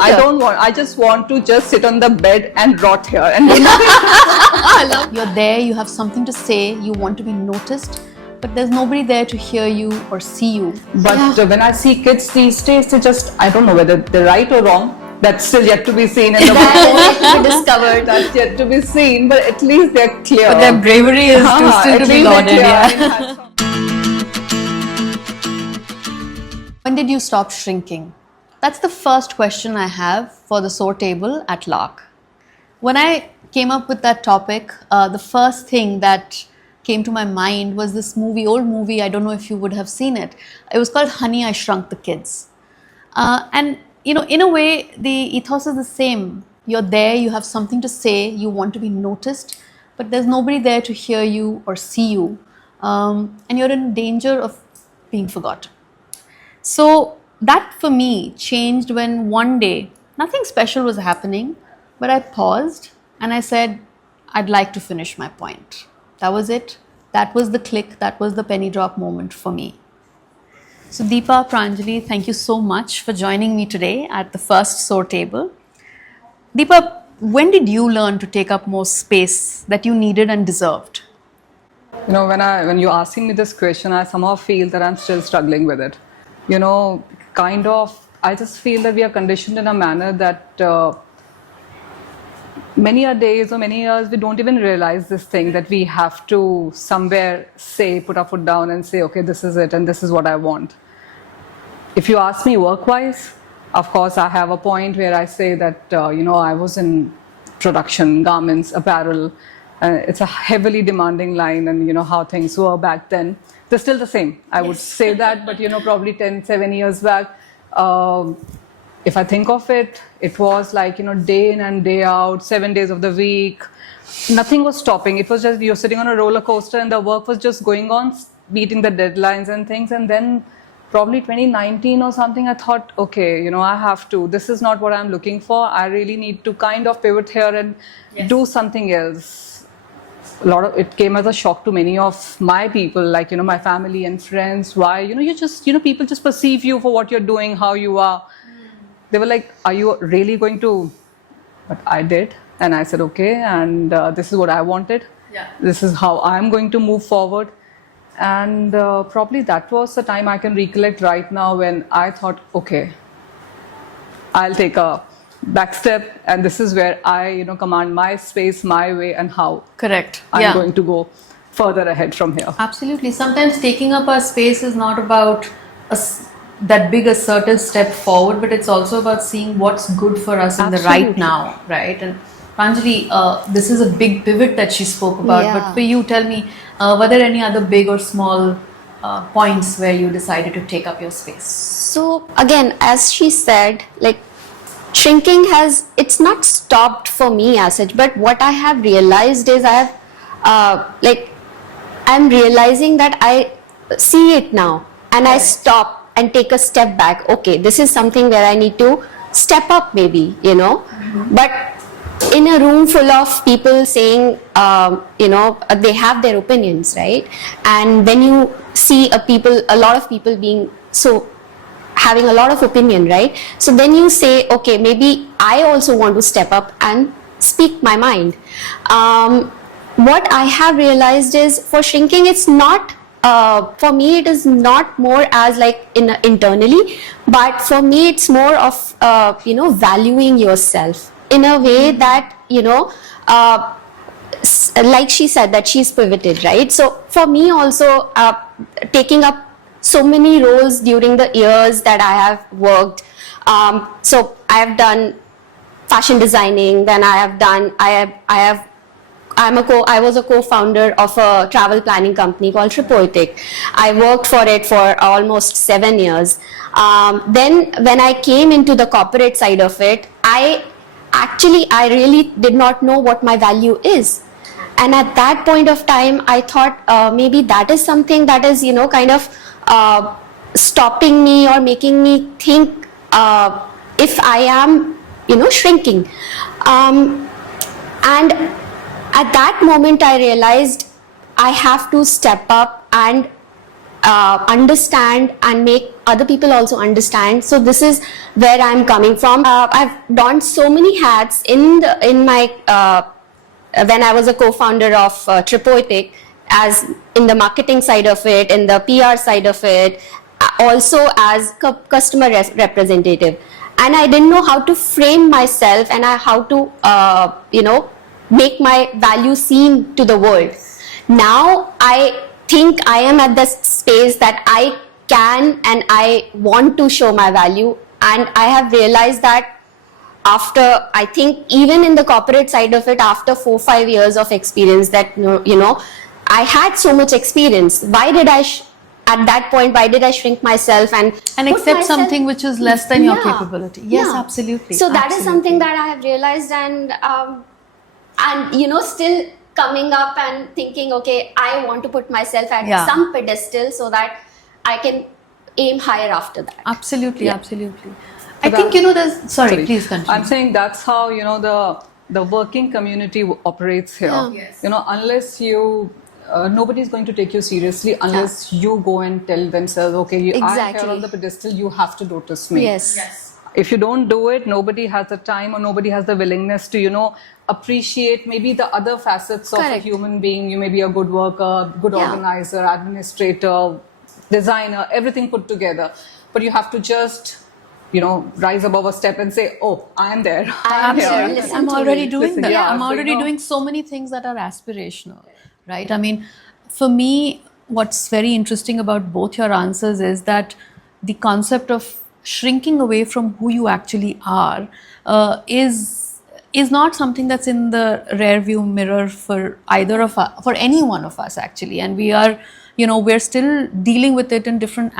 tutor. I don't want. I just want to just sit on the bed and rot here. And I love. You're there. You have something to say. You want to be noticed, but there's nobody there to hear you or see you. But when I see kids these days, they just, I don't know whether they're right or wrong. That's still yet to be seen in the That is yet to be discovered. That's yet to be seen, but at least they're clear. But their bravery is still to be lauded. Yeah. When did you stop shrinking? That's the first question I have for the SOAR table at Lark. When I came up with that topic, the first thing that came to my mind was this old movie, I don't know if you would have seen it. It was called Honey, I Shrunk the Kids. And you know, in a way, the ethos is the same. You're there, you have something to say, you want to be noticed, but there's nobody there to hear you or see you. And you're in danger of being forgotten. So that for me changed when one day, nothing special was happening, but I paused and I said, I'd like to finish my point. That was it. That was the click. That was the penny drop moment for me. So Deepa, Pranjali, thank you so much for joining me today at the first SOAR table. Deepa, when did you learn to take up more space that you needed and deserved? You know, when you're asking me this question, I somehow feel that I'm still struggling with it. You know, kind of, I just feel that we are conditioned in a manner that many a days or many years we don't even realize this thing, that we have to somewhere say, put our foot down and say, okay, this is it and this is what I want. If you ask me work-wise, of course, I have a point where I say that, you know, I was in production, garments, apparel. It's a heavily demanding line, and you know how things were back then. They're still the same. I would say that, but you know, probably 7 years back, if I think of it, it was like, you know, day in and day out, 7 days of the week. Nothing was stopping. It was just, you're sitting on a roller coaster and the work was just going on, beating the deadlines and things. And then probably 2019 or something, I thought, okay, you know, I have to, this is not what I'm looking for. I really need to kind of pivot here and do something else. It came as a shock to many of my people, like, you know, my family and friends. Why, you know, people just perceive you for what you're doing, how you are. They were like, are you really going to? But I did. And I said, okay, and this is what I wanted. Yeah. This is how I'm going to move forward. And probably that was the time I can recollect right now when I thought, okay, I'll take a back step, and this is where I, you know, command my space, my way, and how. Correct. I'm going to go further ahead from here. Absolutely. Sometimes taking up our space is not about that big assertive step forward, but it's also about seeing what's good for us in the right now, right? And Pranjali, this is a big pivot that she spoke about, but for you, tell me, were there any other big or small points where you decided to take up your space? So again, as she said, like, shrinking it's not stopped for me as such, but what I have realized is I'm realizing that I see it now, and I stop and take a step back. Okay, this is something where I need to step up, maybe, you know. But in a room full of people saying, you know, they have their opinions, right? And when you see a lot of people being having a lot of opinion, right? So then you say, okay, maybe I also want to step up and speak my mind. What I have realized is, for shrinking, it's not, for me, it is not more as like internally, but for me, it's more of, you know, valuing yourself in a way that, you know, like she said, that she's pivoted, right? So for me also, taking up so many roles during the years that I have worked. So I have done fashion designing, then I was a co-founder of a travel planning company called Tripoetic. I worked for it for almost 7 years. Then when I came into the corporate side of it, I really did not know what my value is. And at that point of time, I thought maybe that is something that is, you know, kind of stopping me or making me think if I am, you know, shrinking. And at that moment, I realized I have to step up and understand and make other people also understand. So this is where I'm coming from. I've donned so many hats in my when I was a co-founder of Tripoetic, as in the marketing side of it, in the PR side of it, also as customer representative. And I didn't know how to frame myself and how to, make my value seen to the world. Now I think I am at the space that I can and I want to show my value. And I have realized that after, I think even in the corporate side of it, after 4-5 years of experience, that I had so much experience. Why did I at that point, why did I shrink myself and put accept myself- something which is less than your Yeah. capability? Yes, Yeah. absolutely. So that is Absolutely. something that I have realized, and still coming up and thinking, okay, I want to put myself at Yeah. some pedestal so that I can aim higher after that. Absolutely, Yeah. absolutely. I think there's. Sorry, please continue. I'm saying that's how the working community operates here. Yeah. Yes. Unless you. Nobody's going to take you seriously unless you go and tell themselves, okay, I'm here Exactly. on the pedestal, you have to notice me. Yes. If you don't do it, nobody has the time or nobody has the willingness to, appreciate maybe the other facets of a Correct. human being. You may be a good worker, good Yeah. organizer, administrator, designer, everything put together. But you have to just, rise above a step and say, oh, I am there. I'm here. here. Listen I'm to already me. doing Listen, that. yeah, I'm so, already doing so many things that are aspirational, right? I mean, for me, what's very interesting about both your answers is that the concept of shrinking away from who you actually are is not something that's in the rear view mirror for either of us, for any one of us actually, and we're still dealing with it in different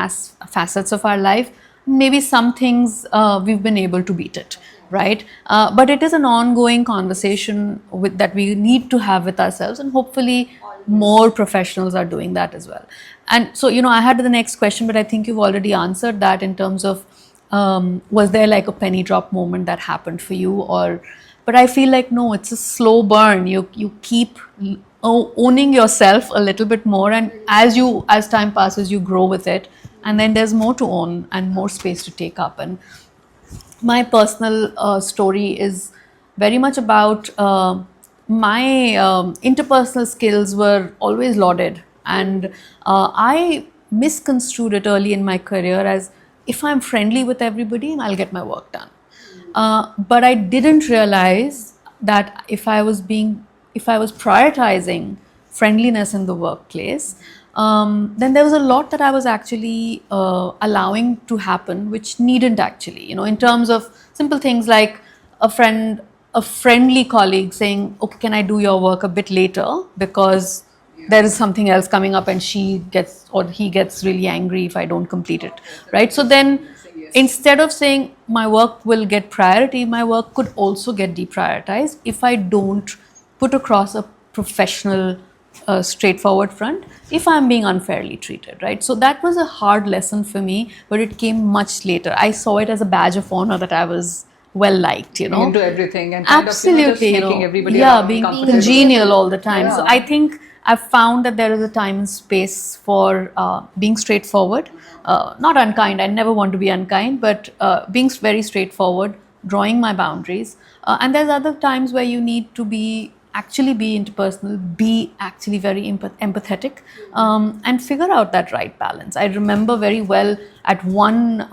facets of our life. Maybe some things we've been able to beat it, right? But it is an ongoing conversation that we need to have with ourselves, and hopefully more professionals are doing that as well. And so, I had the next question, but I think you've already answered that in terms of was there like a penny drop moment that happened for you, but I feel like no, it's a slow burn. You keep owning yourself a little bit more, and as time passes, you grow with it, and then there's more to own and more space to take up. And my personal story is very much about my interpersonal skills were always lauded, and I misconstrued it early in my career as if I'm friendly with everybody, I'll get my work done. But I didn't realize that if I was prioritizing friendliness in the workplace, then there was a lot that I was actually allowing to happen, which needn't actually, in terms of simple things like a friendly colleague saying, okay, can I do your work a bit later because there is something else coming up, and he gets really angry if I don't complete it, right? So then instead of saying my work will get priority, my work could also get deprioritized if I don't put across a professional, straightforward front, if I'm being unfairly treated, right? So that was a hard lesson for me, but it came much later. I saw it as a badge of honor that I was well liked, Into everything and kind absolutely, of, just making everybody yeah, around being comfortable. congenial all the time. So Yeah. I think I've found that there is a time and space for being straightforward, not unkind. I never want to be unkind, but being very straightforward, drawing my boundaries. And there's other times where you need to be interpersonal, be actually very empathetic, and figure out that right balance. I remember very well at one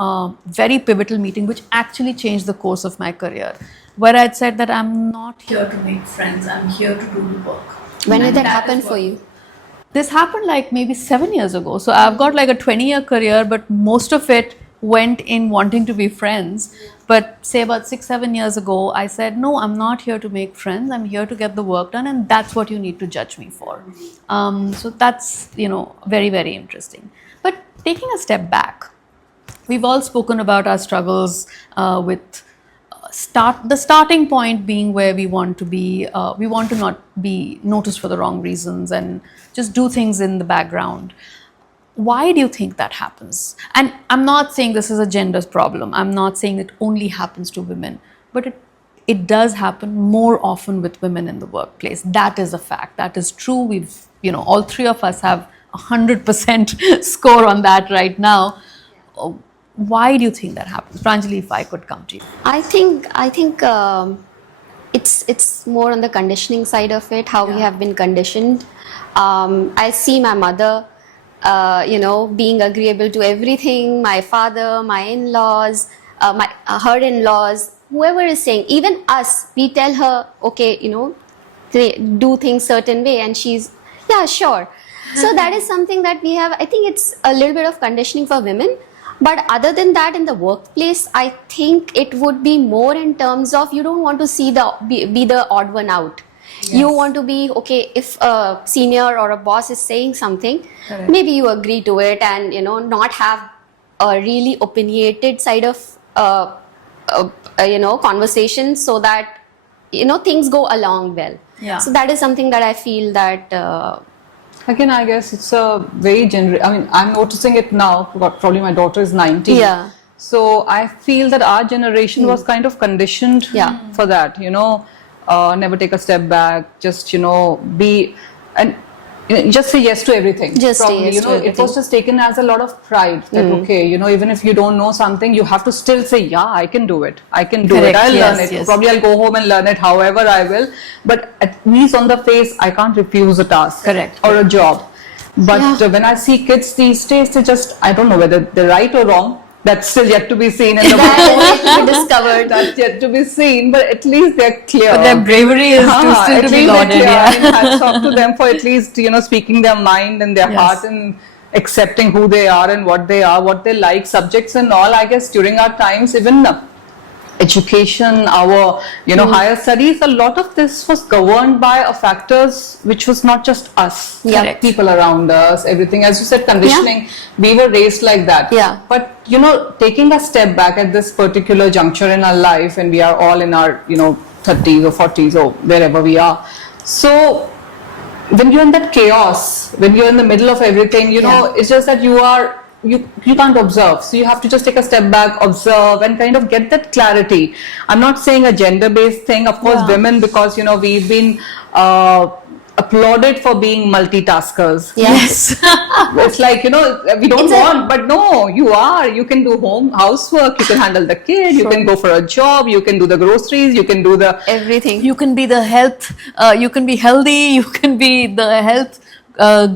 very pivotal meeting, which actually changed the course of my career, where I'd said that I'm not here to make friends, I'm here to do the work. When did And that is happen what- for you? This happened like maybe 7 years ago. So I've got like a 20-year career, but most of it went in wanting to be friends. But say about 6-7 years ago, I said, no, I'm not here to make friends. I'm here to get the work done, and that's what you need to judge me for. So that's, very, very interesting. But taking a step back, we've all spoken about our struggles with the starting point being where we want to be, we want to not be noticed for the wrong reasons and just do things in the background. Why do you think that happens? And I'm not saying this is a gender problem. I'm not saying it only happens to women, but it does happen more often with women in the workplace. That is a fact. That is true. We've, all three of us have 100% score on that right now. Why do you think that happens? Pranjali, if I could come to you. I think it's more on the conditioning side of it, how we have been conditioned. I see my mother, being agreeable to everything. My father, my in-laws, her in-laws, whoever is saying, even us, we tell her, okay, they do things certain way, and she's, yeah, sure. So that is something that we have. I think it's a little bit of conditioning for women. But other than that, in the workplace, I think it would be more in terms of you don't want to be the odd one out. Yes. You want to be, okay, if a senior or a boss is saying something, Correct. maybe you agree to it and, not have a really opinionated side of, conversation, so that, things go along well. Yeah. So that is something that I feel that... Again, I guess it's a very I'm noticing it now. Probably my daughter is 19. Yeah. So I feel that our generation was kind of conditioned for that. Never take a step back. Just be and just say yes to everything. Just say Probably, yes to It everything. was just taken as a lot of pride that okay, even if you don't know something, you have to still say, yeah, I can do it. I can do Correct. it. I'll Yes, learn it. yes. Probably I'll go home and learn it. However, I will. But at least on the face, I can't refuse a task Correct. or a job. But Yeah. when I see kids these days, I don't know whether they're right or wrong. That's still yet to be seen in the world. that is yet to be discovered. That's yet to be seen. But at least they're clear. But their bravery is still at to be least they're lauded. clear. Yeah. I mean, hats off to them for at least speaking their mind and their Yes. heart and accepting who they are and what they are, what they like, subjects and all. I guess during our times, even education, our higher studies, a lot of this was governed by factors which was not just us, Yeah. Correct. people around us, everything. As you said, conditioning. We were raised like that. Yeah. But taking a step back at this particular juncture in our life, and we are all in our 30s or 40s or wherever we are. So when you're in that chaos, when you're in the middle of everything, it's just that you can't observe. So you have to just take a step back, observe, and kind of get that clarity. I'm not saying a gender-based thing. Of course, Yeah. women, because we've been applauded for being multitaskers. Yes. It's like, we don't want, but no, you are. You can do housework, you can handle the kid, you can go for a job, you can do the groceries, you can do the Everything. You can be the health, you can be healthy, you can be the health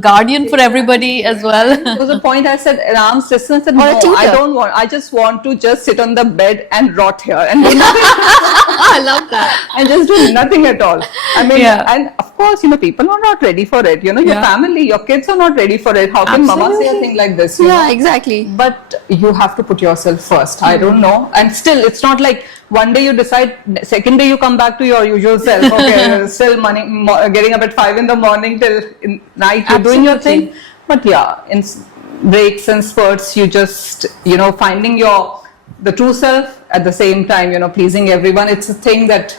guardian for everybody as well. There was a point I said, Ram's listen, I said, Or a no, tutor. I don't want, I just want to just sit on the bed and rot here and do nothing. I love that. And just do nothing at all. I mean, Yeah. and of course, people are not ready for it. Your Yeah. family, your kids are not ready for it. How can mama say a Absolutely. thing like this? you know? Yeah, exactly. But you have to put yourself first. I don't know. And still, it's not like one day you decide, second day you come back to your usual self. Okay, still getting up at 5 in the morning till night, you're doing your Absolutely. thing. But yeah, in breaks and spurts, you just, finding the true self at the same time, pleasing everyone. It's a thing that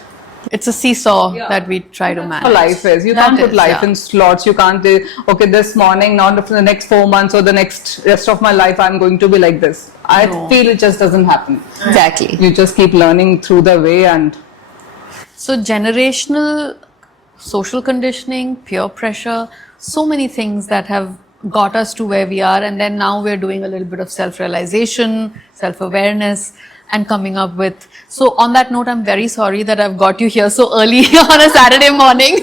It's a seesaw Yeah. that we try to manage. how life is. You That can't put is, life yeah. in slots. You can't say, okay, this morning, not for the next 4 months or the next rest of my life, I'm going to be like this. I No. feel it just doesn't happen. Exactly. You just keep learning through the way and So generational social conditioning, peer pressure, so many things that have got us to where we are, and then now we're doing a little bit of self-realization, self-awareness, and coming up with. So on that note, I'm very sorry that I've got you here so early on a Saturday morning.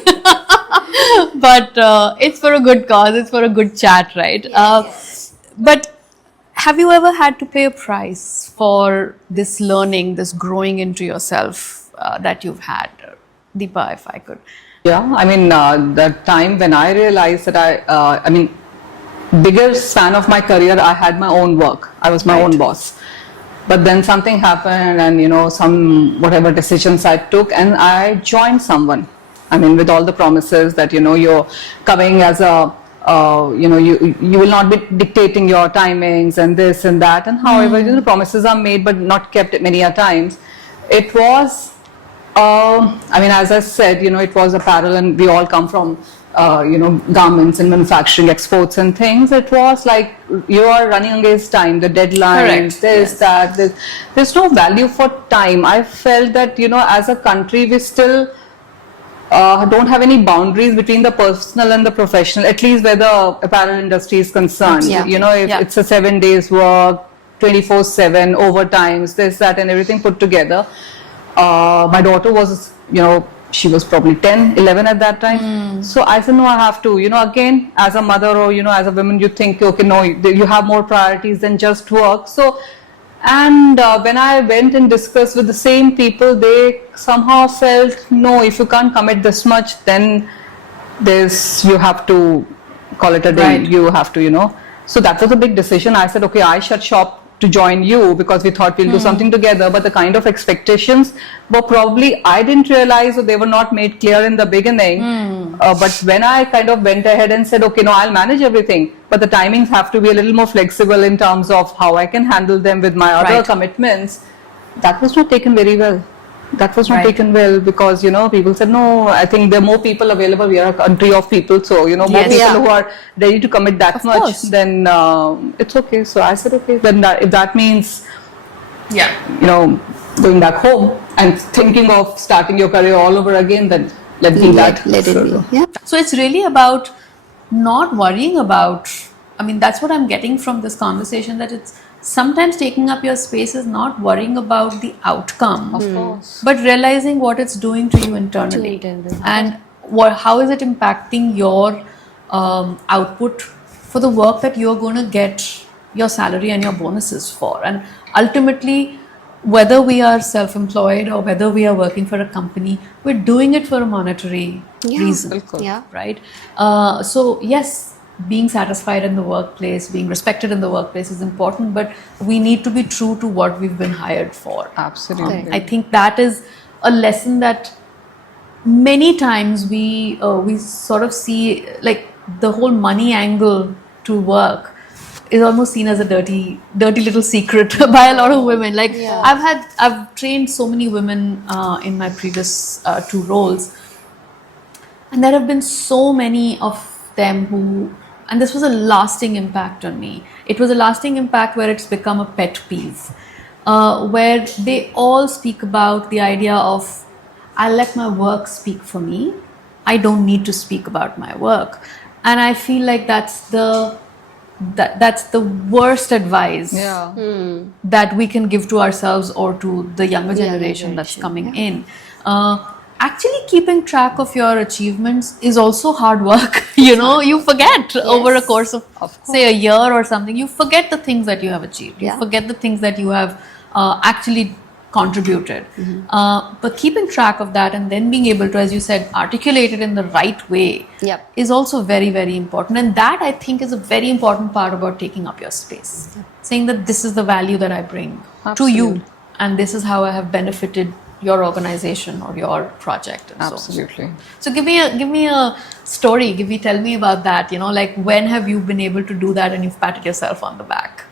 But it's for a good cause, it's for a good chat, right? But have you ever had to pay a price for this learning, this growing into yourself that you've had? Deepa, if I could. yeah, I mean, the time when I realized that biggest fan of my career, I had my own work. I was my own boss. But then something happened and, some whatever decisions I took and I joined someone. I mean, with all the promises that, you're coming as a, you will not be dictating your timings and this and that. And however, the promises are made but not kept many a times. It was, as I said, it was apparel and we all come from, garments and manufacturing exports and things. It was like you are running against time, the deadlines, Correct. this, Yes. that. There's no value for time. I felt that, as a country, we still don't have any boundaries between the personal and the professional, at least where the apparel industry is concerned. Yeah. You know, if Yeah. it's a 7 days work, 24/7, overtimes, this, that, and everything put together. My daughter was, you know, she was probably 10, 11 at that time. So I said, no, I have to, you know, again, as a mother or, you know, as a woman, you think, okay, no, you have more priorities than just work. So, and when I went and discussed with the same people, they somehow felt, no, if you can't commit this much, then there's, you have to call it a day. Right. You have to, you know. So that was a big decision. I said, okay, I shut shop to join you because we thought we'll do something together, but the kind of expectations were probably, I didn't realize, or they were not made clear in the beginning. But when I kind of went ahead and said, okay, no, I'll manage everything, but the timings have to be a little more flexible in terms of how I can handle them with my other Right. commitments, that was not taken very well. That was not Right. taken well because, you know, people said, no, I think there are more people available. We are a country of people. So, you know, more Yes. people Yeah. who are ready to commit that Of much, course. then it's okay. So I said, okay, then if that means, Yeah. you know, going back home and thinking of starting your career all over again, then let be that. Let it So, be. Yeah. So it's really about not worrying about, I mean, that's what I'm getting from this conversation, that it's sometimes taking up your space is not worrying about the outcome, Of course. but realizing what it's doing to you internally. And how is it impacting your output for the work that you're going to get your salary and your bonuses for. And ultimately, whether we are self-employed or whether we are working for a company, we're doing it for a monetary reason, Bilkul. Yeah. right? So yes, being satisfied in the workplace, being respected in the workplace is important, but we need to be true to what we've been hired for. Absolutely. I think that is a lesson that many times we sort of see, like the whole money angle to work is almost seen as a dirty little secret by a lot of women. Like I've trained so many women in my previous 2 roles, and there have been so many of them who, and this was a lasting impact on me. It was a lasting impact where it's become a pet peeve, where they all speak about the idea of, I'll let my work speak for me. I don't need to speak about my work. And I feel like that's the worst advice Yeah. that we can give to ourselves or to the younger generation that's coming in. Actually keeping track of your achievements is also hard work. You forget over a course of say a year or something, you forget the things that you have achieved. You forget the things that you have actually contributed. But keeping track of that and then being able to, as you said, articulate it in the right way is also very, very important. And that, I think, is a very important part about taking up your space. Saying that this is the value that I bring to you, and this is how I have benefited your organization or your project. And Absolutely. So give me a story. Tell me about that. Like when have you been able to do that and you've patted yourself on the back?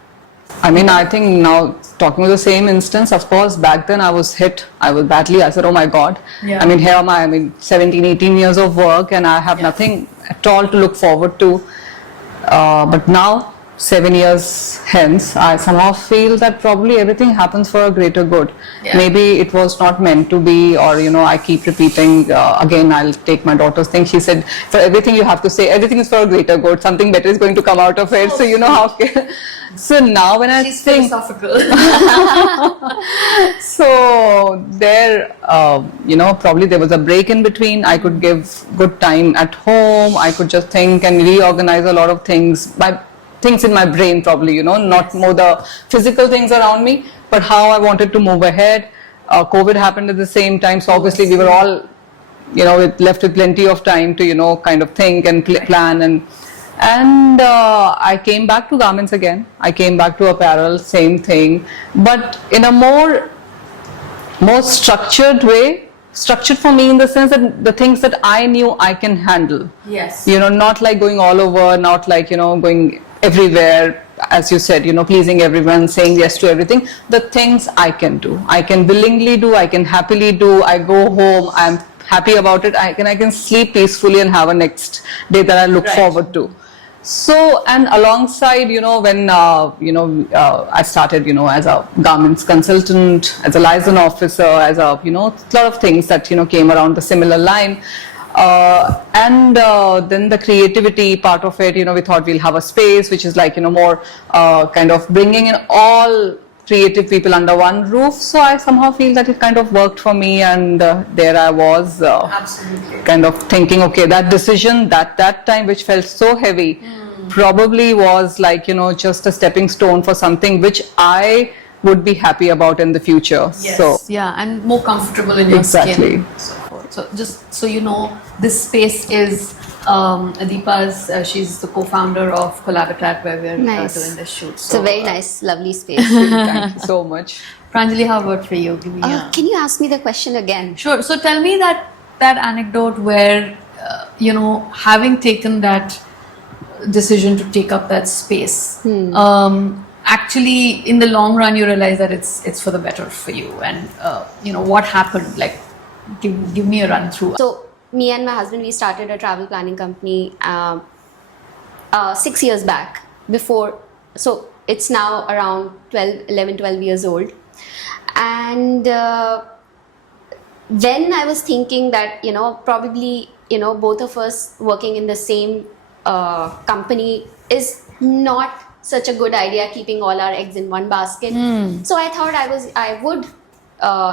I mean, I think now talking to the same instance, of course, back then I was hit. I was badly. I said, oh my God. Yeah. I mean, here am I, 17, 18 years of work and I have nothing at all to look forward to. But now, 7 years hence, I somehow feel that probably everything happens for a greater good. Yeah. Maybe it was not meant to be, or, I keep repeating, again, I'll take my daughter's thing. She said, for everything you have to say, everything is for a greater good. Something better is going to come out of it. So, how... So now when I She's think... philosophical. So there, probably there was a break in between. I could give good time at home. I could just think and reorganize a lot of things. Things in my brain probably, not more the physical things around me, but how I wanted to move ahead. COVID happened at the same time. So obviously we were all, left with plenty of time to, kind of think and plan and I came back to garments again. I came back to apparel, same thing, but in a more structured way. Structured for me in the sense that the things that I knew I can handle. Yes. Not like going all over, not like, going everywhere, as you said, pleasing everyone, saying yes to everything. The things I can do, I can willingly do, I can happily do. I go home, I'm happy about it. I can sleep peacefully and have a next day that I look forward to. So, and alongside, when, I started, as a garments consultant, as a liaison officer, as a, lot of things that, came around the similar line. And then the creativity part of it, we thought we'll have a space which is like, more kind of bringing in all creative people under one roof. So I somehow feel that it kind of worked for me, and there I was Absolutely. kind of thinking, okay, that decision that time which felt so heavy probably was like, just a stepping stone for something which I would be happy about in the future. Yes. So Yeah, and more comfortable in your Exactly. skin. So forth. So just so you know, this space is Adipa's. She's the co-founder of Collabitat, where we're Nice. doing this shoot. It's a very nice, lovely space. thank you so much. Pranjali, how about for you? Give me Can you ask me the question again? Sure. So tell me that anecdote where having taken that decision to take up that space, actually in the long run you realize that it's for the better for you, and what happened? Like, give me a run through. So, me and my husband, we started a travel planning company 6 years back. So it's now around 12 years old. And when I was thinking that, probably, both of us working in the same company is not such a good idea, keeping all our eggs in one basket. So I thought I would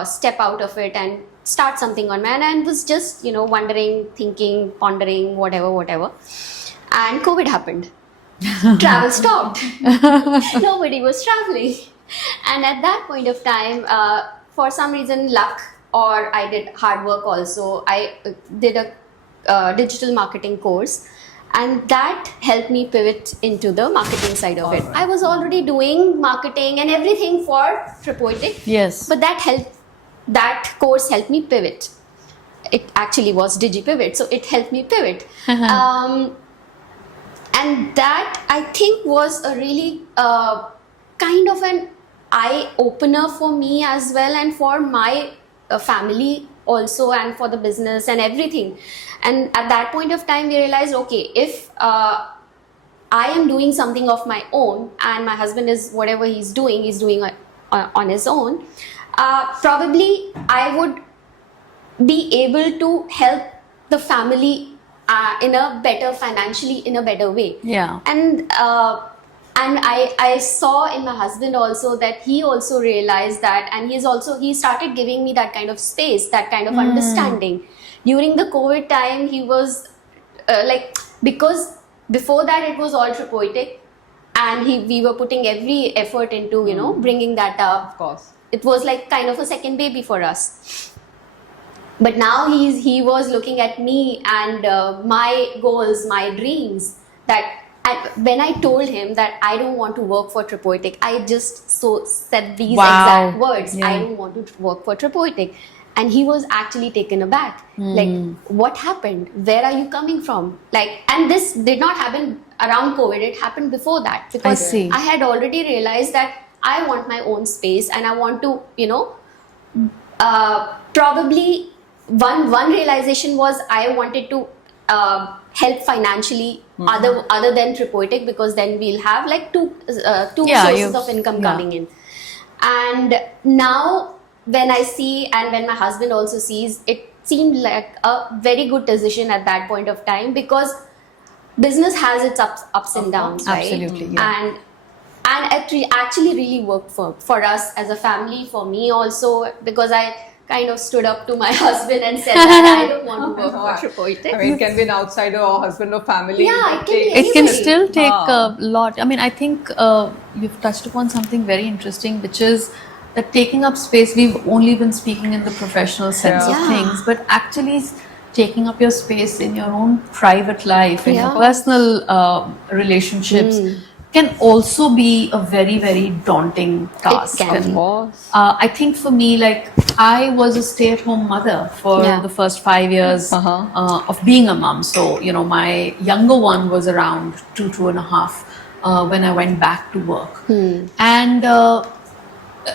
step out of it and start something on my own, and was just, wondering, thinking, pondering, whatever. And COVID happened. Travel stopped. Nobody was traveling. And at that point of time, for some reason, luck, or I did hard work also, I did a digital marketing course, and that helped me pivot into the marketing side of it. Alright. I was already doing marketing and everything for Tripoetic, Yes. but that course helped me pivot. It actually was DigiPivot, so it helped me pivot. And that, I think, was a really kind of an eye-opener for me as well, and for my family also, and for the business and everything. And at that point of time, we realized, okay, if I am doing something of my own, and my husband is whatever he's doing on his own, probably I would be able to help the family financially in a better way. Yeah. And I saw in my husband also that he also realized that, and he started giving me that kind of space, that kind of understanding. During the COVID time, he was because before that it was all Tripoetic, and we were putting every effort into bringing that up. Of course. It was like kind of a second baby for us. But now he was looking at me and my goals, my dreams. When I told him that I don't want to work for Tripoetic, I just said these Wow. exact words. Yeah. I don't want to work for Tripoetic. And he was actually taken aback. Like, what happened? Where are you coming from? And this did not happen around COVID. It happened before that, because see. I had already realized that I want my own space, and I want to, probably one realization was I wanted to help financially other than Tripoetic, because then we'll have like two Yeah, sources of income coming in. And now when I see, and when my husband also sees, it seemed like a very good decision at that point of time, because business has its ups and downs, right? Absolutely, yeah. And it actually really worked for us as a family, for me also, because I kind of stood up to my husband and said that I don't want to work for Tripoetic. I mean, it can be an outsider or husband or family. Yeah, it can be It can anybody. still take a lot. I mean, I think you've touched upon something very interesting, which is that taking up space, we've only been speaking in the professional sense Yeah. of Yeah. things, but actually taking up your space in your own private life, in your Yeah. personal relationships, can also be a very, very daunting task. can. Of And, course. I think for me, like, I was a stay-at-home mother for Yeah. the first 5 years of being a mom. So, my younger one was around 2.5 when I went back to work. And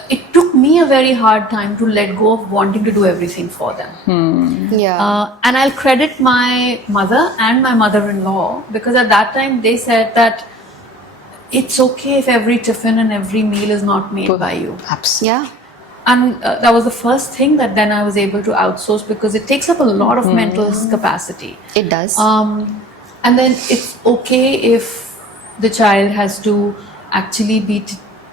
it took me a very hard time to let go of wanting to do everything for them. Yeah. And I'll credit my mother and my mother-in-law, because at that time they said that it's okay if every tiffin and every meal is not made by you. Yeah. And that was the first thing that then I was able to outsource, because it takes up a lot of mental capacity. It does. And then it's okay if the child has to actually be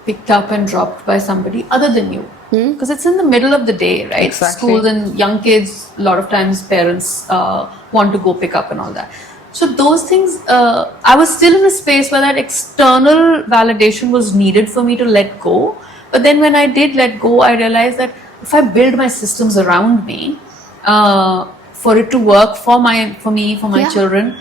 picked up and dropped by somebody other than you, because it's in the middle of the day, right? Exactly. Schools and young kids, a lot of times parents want to go pick up and all that. So those things, I was still in a space where that external validation was needed for me to let go. But then when I did let go, I realized that if I build my systems around me for it to work for me, for my Yeah. children,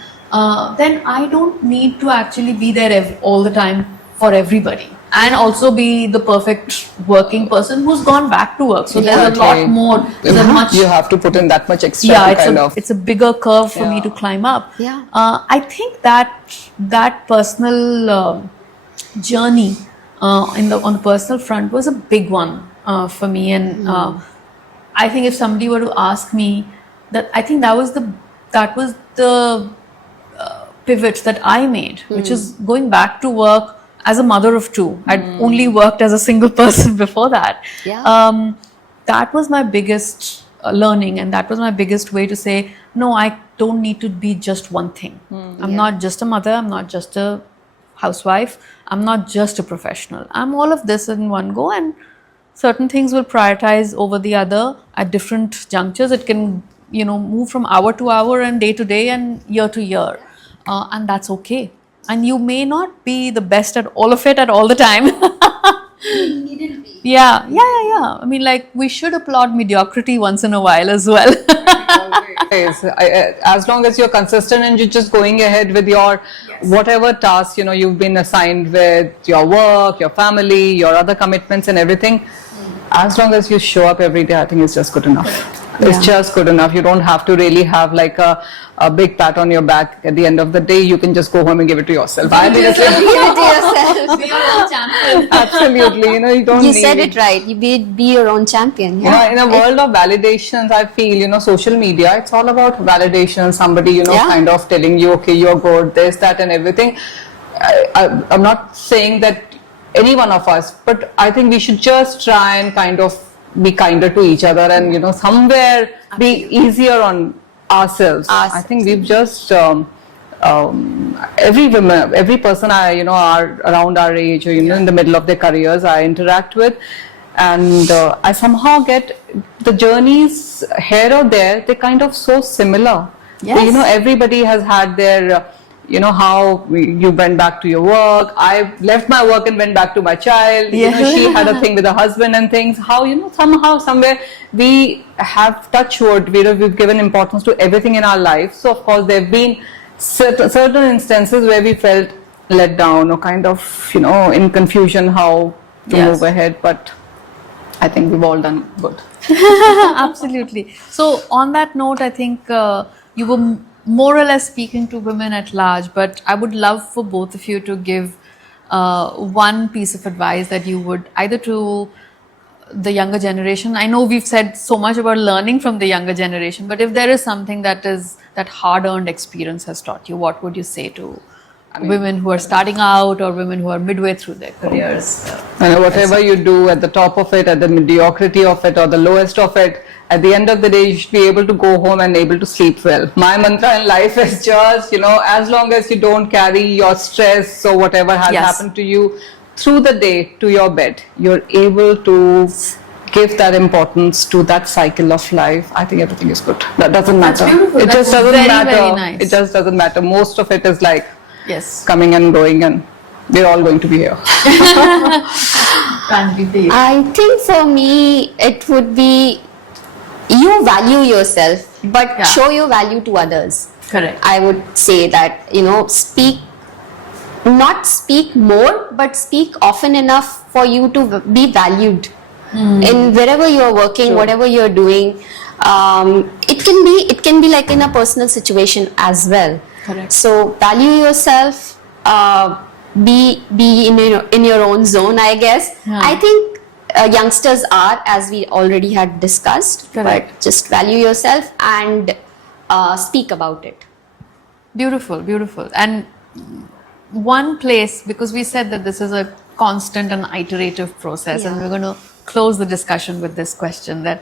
then I don't need to actually be there all the time for everybody, and also be the perfect working person who's gone back to work. So there's a Exactly. lot more. There's a much, You have to put in that much extra yeah, to it's a bigger curve for me Yeah. to climb up. Yeah. I think that personal journey on the personal front was a big one for me, and I think if somebody were to ask me that, I think that was the pivot that I made, which is going back to work as a mother of two. I'd only worked as a single person before that. Yeah. That was my biggest learning, and that was my biggest way to say, no, I don't need to be just one thing. I'm not just a mother, I'm not just a housewife, I'm not just a professional. I'm all of this in one go, and certain things will prioritize over the other at different junctures. It can, move from hour to hour and day to day and year to year. And that's okay. And you may not be the best at all of it at all the time. Yeah. I mean, like, we should applaud mediocrity once in a while as well. Yes, as long as you're consistent and you're just going ahead with your whatever task you've been assigned with, your work, your family, your other commitments and everything, as long as you show up every day, I think it's just good enough. It's just good enough. You don't have to really have like a big pat on your back at the end of the day. You can just go home and give it to yourself. I think it's Be your own champion. absolutely, you don't You need said it right. You be your own champion. Yeah, in a world of validations, I feel, social media, it's all about validation. Somebody, Yeah. kind of telling you, okay, you're good, this, that, and everything. I'm not saying that any one of us, but I think we should just try and kind of be kinder to each other and, somewhere be easier on ourselves. I think we've just, every person are around our age or, in the middle of their careers I interact with. And I somehow get the journeys here or there, they're kind of so similar. Yes. Everybody has had their, how you went back to your work. I left my work and went back to my child. Yeah. She had a thing with her husband and things. How, somehow, somewhere we have touched wood, we've given importance to everything in our life. So, of course, there have been certain instances where we felt let down or kind of, in confusion how to move ahead. But I think we've all done good. Absolutely. So, on that note, I think you were more or less speaking to women at large, but I would love for both of you to give one piece of advice that you would either to the younger generation. I know we've said so much about learning from the younger generation, but if there is something that hard-earned experience has taught you, what would you say to women who are starting out or women who are midway through their careers? And whatever you do, at the top of it, at the mediocrity of it, or the lowest of it, at the end of the day, you should be able to go home and able to sleep well. My mantra in life is just, as long as you don't carry your stress or whatever has happened to you through the day to your bed, you're able to give that importance to that cycle of life. I think everything is good. That doesn't matter. That's beautiful. It That's just doesn't very, matter. very nice. It just doesn't matter. Most of it is like Yes. coming and going, and we're all going to be here. I think for me, it would be you value yourself, but show your value to others. Correct. I would say that, not speak more, but speak often enough for you to be valued in wherever you're working, whatever you're doing. It can be like in a personal situation as well. Correct. So value yourself, be in your own zone, I guess. Yeah. I think youngsters are, as we already had discussed. Correct. But just value yourself and speak about it. Beautiful, beautiful. And one place, because we said that this is a constant and iterative process, and we're going to close the discussion with this question: that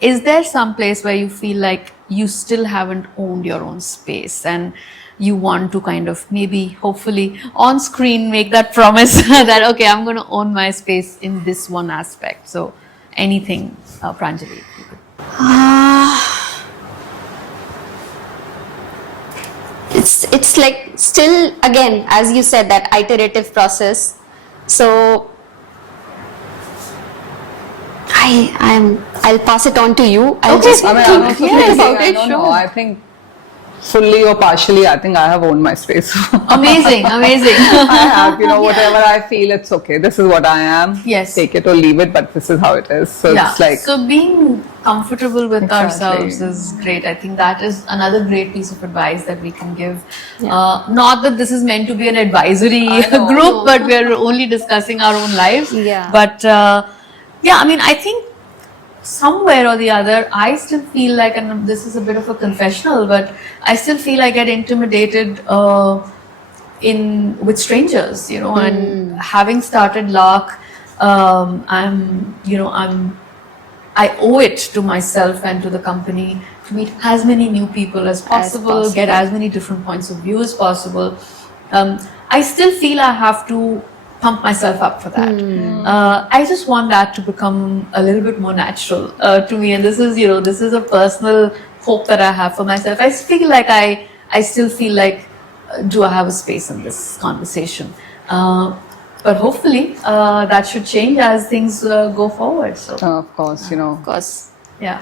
is there some place where you feel like you still haven't owned your own space, and you want to kind of maybe, hopefully, on screen make that promise that okay, I'm going to own my space in this one aspect. So, anything, Pranjali? You could- It's like still again, as you said, that iterative process. So I'll pass it on to you. I'll Okay. just I mean, think I'm also yeah, thinking, about I it, don't know. sure. I think fully or partially, I think I have owned my space. Amazing, amazing. I have, whatever I feel, it's okay. This is what I am. Yes. Take it or leave it, but this is how it is. So Yeah. it's like, So being comfortable with Exactly. ourselves is great. I think that is another great piece of advice that we can give. Yeah. Not that this is meant to be an advisory I know. group, but we're only discussing our own lives. Yeah. But yeah, I mean, I think somewhere or the other, I still feel like, and this is a bit of a confessional, but I still feel I get intimidated in with strangers, and having started Lark, I owe it to myself and to the company to meet as many new people as possible, get as many different points of view as possible. I still feel I have to pump myself up for that. I just want that to become a little bit more natural to me, and this is a personal hope that I have for myself. I feel like I still feel like, do I have a space in this conversation? But hopefully that should change as things go forward. So of course, of course, yeah.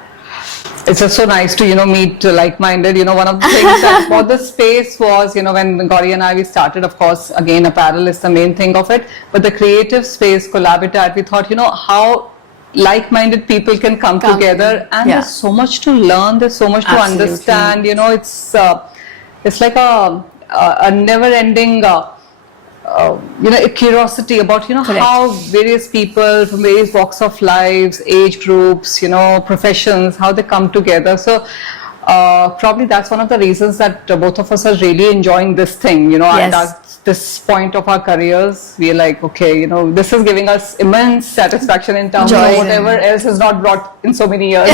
it's just so nice to meet like-minded. One of the things that for the space was, when Gauri and I we started, of course, again apparel is the main thing of it, but the creative space Collabitat, we thought, how like-minded people can come together, and Yeah. there's so much to learn, there's so much to Absolutely. understand. It's like a never-ending a curiosity about how various people from various walks of lives, age groups, professions, how they come together. So probably that's one of the reasons that both of us are really enjoying this thing. Yes. At this point of our careers, we're like, okay, this is giving us immense satisfaction in terms Joy. of whatever else has not brought in so many years.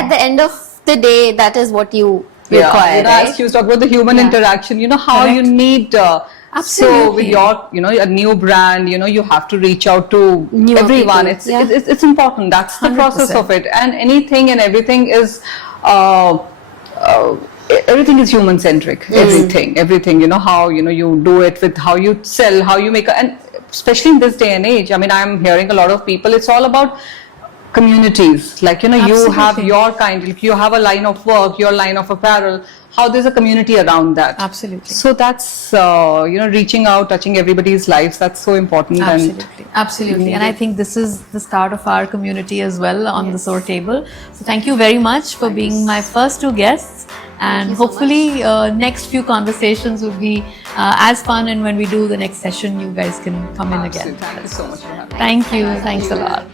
at the end of the day, that is what you require, as right? you talk about the human Yeah. interaction, how you Correct. need. So Absolutely. with your, a new brand, you have to reach out to Newer everyone. people, yeah. It's important. That's the process 100%. of it. And anything and everything is, everything is human centric. Everything. How you do it, with how you sell, how you make, and especially in this day and age. I mean, I'm hearing a lot of people. It's all about communities, like you have Absolutely. your kind, if you have a line of work, your line of apparel, how there's a community around that. Absolutely. So that's reaching out, touching everybody's lives, that's so important. Absolutely. And I think this is the start of our community as well on the Soar Table. So thank you very much for being my first two guests, and you so hopefully next few conversations will be as fun, and when we do the next session you guys can come in again. Thank you so much for having me. Thank you. Thanks a lot.